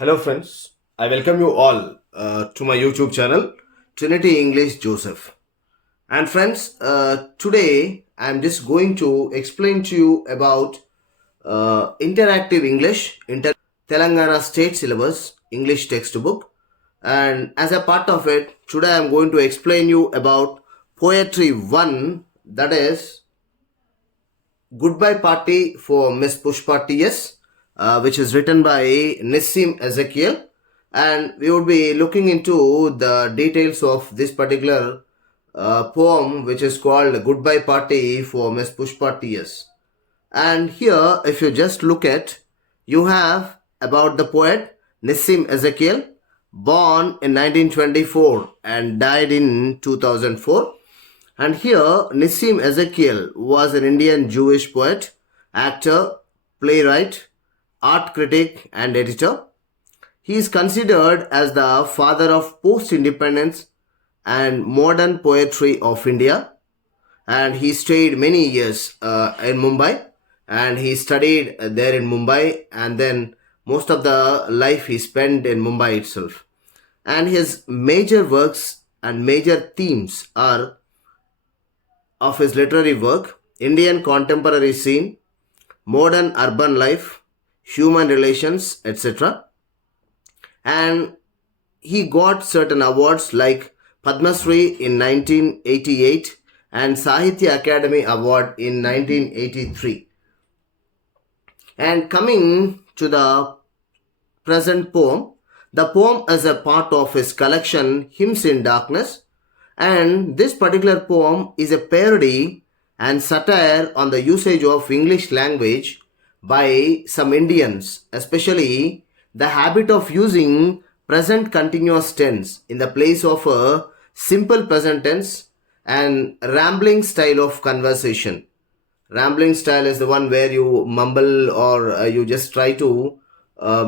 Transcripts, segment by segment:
Hello, friends. I welcome you all to my YouTube channel, Trinity English Joseph. And friends, today I'm just going to explain to you about interactive English, Telangana State Syllabus English textbook. And as a part of it, today I'm going to explain you about Poetry-1, that is Goodbye Party for Miss Pushpa which is written by Nissim Ezekiel, and we would be looking into the details of this particular poem, which is called Goodbye Party for Miss Pushpa. And here, if you just look at, you have about the poet Nissim Ezekiel, born in 1924 and died in 2004. And here, Nissim Ezekiel was an Indian Jewish poet, actor, playwright, art critic, and editor. He is considered as the father of post-independence and modern poetry of India. And he stayed many years in Mumbai, and he studied there in Mumbai, and then most of the life he spent in Mumbai itself. And his major works and major themes are of his literary work: Indian contemporary scene, modern urban life, human relations, etc. And he got certain awards like Padma Shri in 1988 and Sahitya Academy Award in 1983. And coming to the present poem, the poem is a part of his collection Hymns in Darkness, and this particular poem is a parody and satire on the usage of English language by some Indians, especially the habit of using present continuous tense in the place of a simple present tense and rambling style of conversation. Rambling style is the one where you mumble or you just try to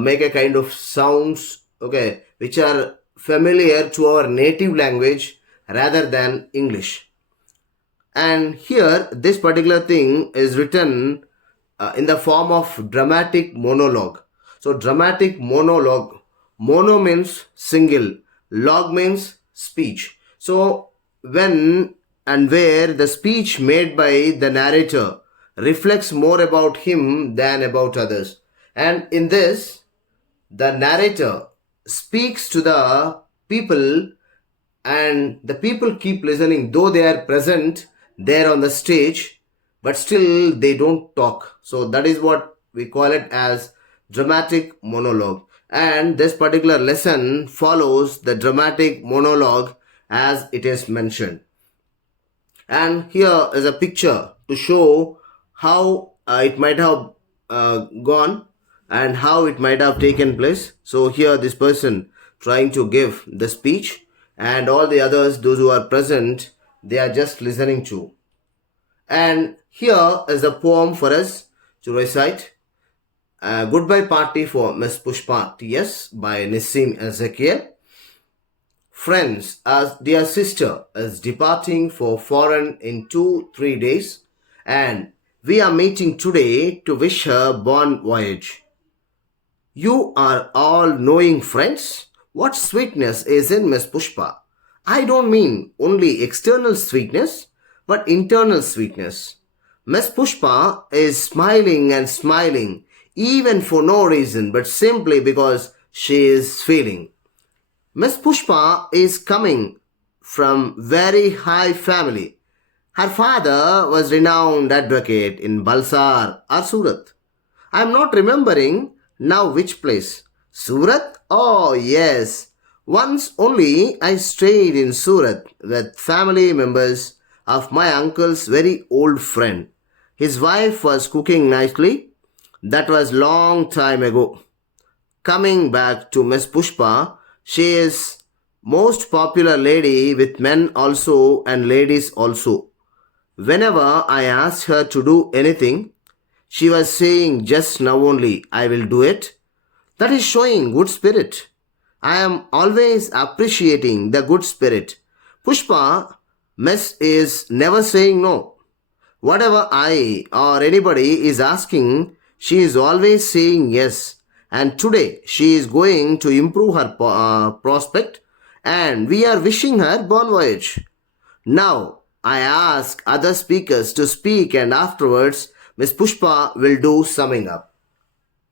make a kind of sounds, okay, which are familiar to our native language rather than English. And here, this particular thing is written in the form of dramatic monologue. So, dramatic monologue, mono means single, log means speech. So, when and where the speech made by the narrator reflects more about him than about others. And in this, the narrator speaks to the people, and the people keep listening, though they are present there on the stage, but still they don't talk. So that is what we call it as dramatic monologue. And this particular lesson follows the dramatic monologue as it is mentioned. And here is a picture to show how it might have gone and how it might have taken place. So here this person trying to give the speech, and all the others, those who are present, they are just listening to. And here is a poem for us to recite. Goodbye Party for Miss Pushpa by Nissim Ezekiel. Friends, as dear sister is departing for foreign in 2-3 days, and we are meeting today to wish her bon voyage. You are all knowing friends. What sweetness is in Miss Pushpa? I don't mean only external sweetness, but internal sweetness. Miss Pushpa is smiling and smiling, even for no reason, but simply because she is feeling. Miss Pushpa is coming from very high family. Her father was renowned advocate in Bulsar or Surat. I am not remembering now which place. Surat? Oh yes. Once only I stayed in Surat with family members of my uncle's very old friend. His wife was cooking nicely. That was long time ago. Coming back to Miss Pushpa, she is most popular lady with men also and ladies also. Whenever I asked her to do anything, she was saying just now only, I will do it. That is showing good spirit. I am always appreciating the good spirit. Pushpa, Miss is never saying no. Whatever I or anybody is asking, she is always saying yes. and today she is going to improve her prospect, and we are wishing her bon voyage. Now, I ask other speakers to speak, and afterwards, Miss Pushpa will do summing up.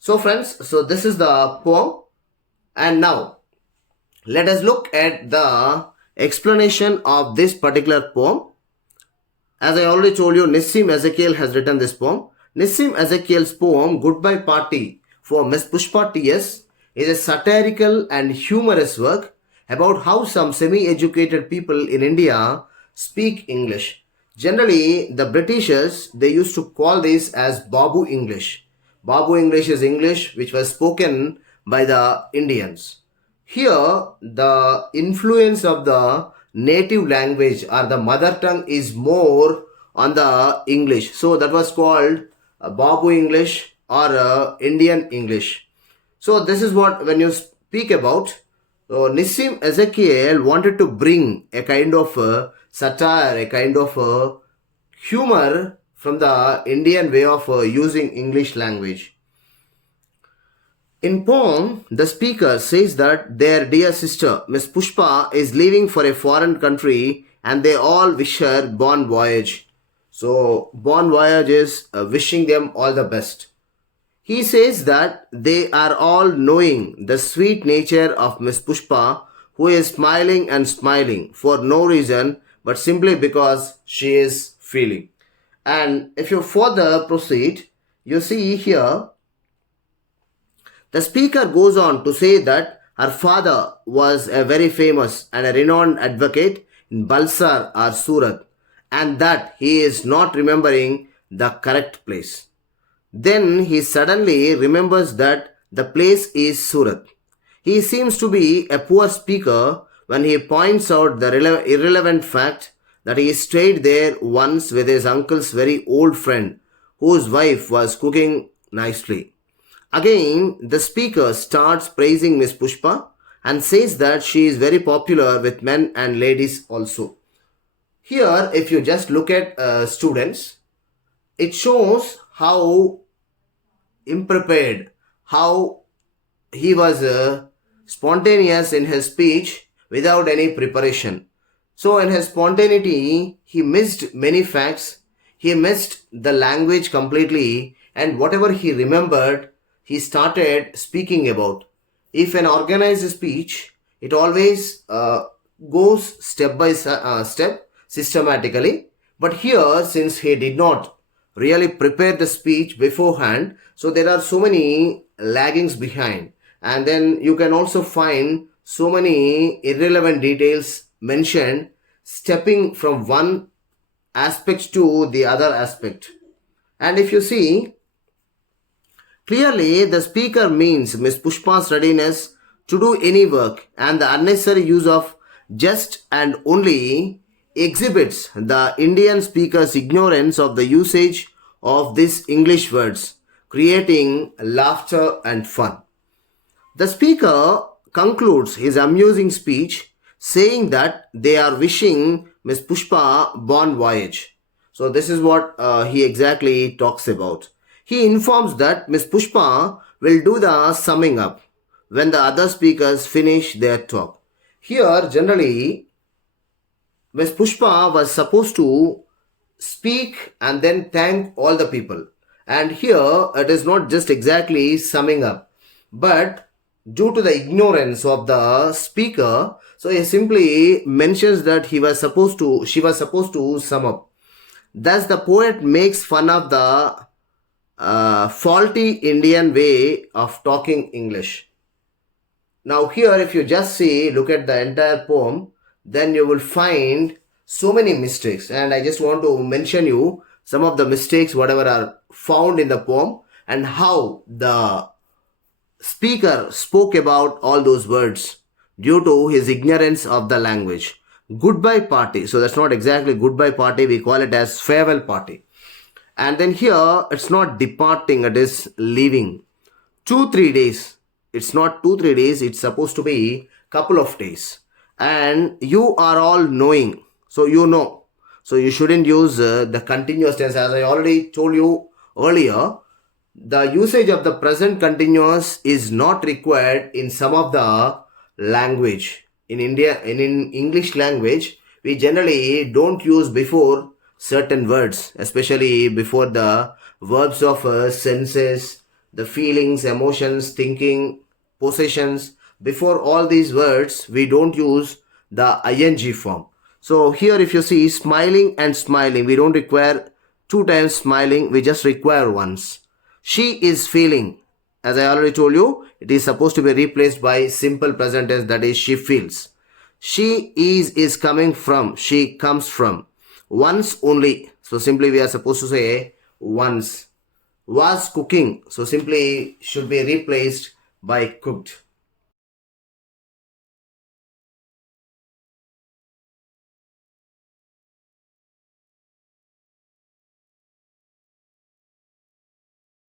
So, friends, so this is the poem, and now let us look at the explanation of this particular poem. As I already told you, Nissim Ezekiel has written this poem. Nissim Ezekiel's poem, Goodbye Party for Miss Pushpa-TS, is a satirical and humorous work about how some semi-educated people in India speak English. Generally, the Britishers, they used to call this as Babu English. Babu English is English which was spoken by the Indians. Here, the influence of the native language or the mother tongue is more on the English. So that was called Babu English or Indian English. So this is what when you speak about. So Nissim Ezekiel wanted to bring a kind of satire, a kind of humor from the Indian way of using English language. In poem, the speaker says that their dear sister, Miss Pushpa, is leaving for a foreign country and they all wish her bon voyage. So, bon voyage is wishing them all the best. He says that they are all knowing the sweet nature of Miss Pushpa, who is smiling and smiling for no reason but simply because she is feeling. And if you further proceed, you see here the speaker goes on to say that her father was a very famous and a renowned advocate in Bulsar or Surat, and that he is not remembering the correct place. Then he suddenly remembers that the place is Surat. He seems to be a poor speaker when he points out the irrelevant fact that he stayed there once with his uncle's very old friend, whose wife was cooking nicely. Again, the speaker starts praising Miss Pushpa and says that she is very popular with men and ladies also. Here, if you just look at students, it shows how unprepared, how he was spontaneous in his speech without any preparation. So, in his spontaneity, he missed many facts, he missed the language completely, and whatever he remembered, he started speaking about. If an organized speech, it always goes step by step systematically. But here, since he did not really prepare the speech beforehand, so there are so many laggings behind. And then you can also find so many irrelevant details mentioned stepping from one aspect to the other aspect. And if you see, clearly, the speaker means Miss Pushpa's readiness to do any work, and the unnecessary use of just and only exhibits the Indian speaker's ignorance of the usage of these English words, creating laughter and fun. The speaker concludes his amusing speech saying that they are wishing Miss Pushpa bon voyage. So this is what he exactly talks about. He informs that Miss Pushpa will do the summing up when the other speakers finish their talk. Here, generally, Miss Pushpa was supposed to speak and then thank all the people. And here, it is not just exactly summing up, but due to the ignorance of the speaker, so he simply mentions that she was supposed to sum up. Thus, the poet makes fun of the faulty Indian way of talking English. Now here, if you just look at the entire poem, then you will find so many mistakes. And I just want to mention you some of the mistakes, whatever are found in the poem, and how the speaker spoke about all those words due to his ignorance of the language. Goodbye party. So that's not exactly goodbye party. We call it as farewell party. And then here, it's not departing, it is leaving. 2-3 days. It's not 2-3 days, it's supposed to be couple of days. And you are all knowing. So you know. So you shouldn't use the continuous tense. As I already told you earlier, The usage of the present continuous is not required in some of the language. In India, in English language, we generally don't use before certain words, especially before the verbs of senses, the feelings, emotions, thinking, possessions. Before all these words, we don't use the ing form. So here if you see smiling and smiling, we don't require two times smiling, we just require once. She is feeling. As I already told you, it is supposed to be replaced by simple present tense, that is she feels. She is coming from, she comes from. Once only. So simply we are supposed to say once. Was cooking. So simply should be replaced by cooked.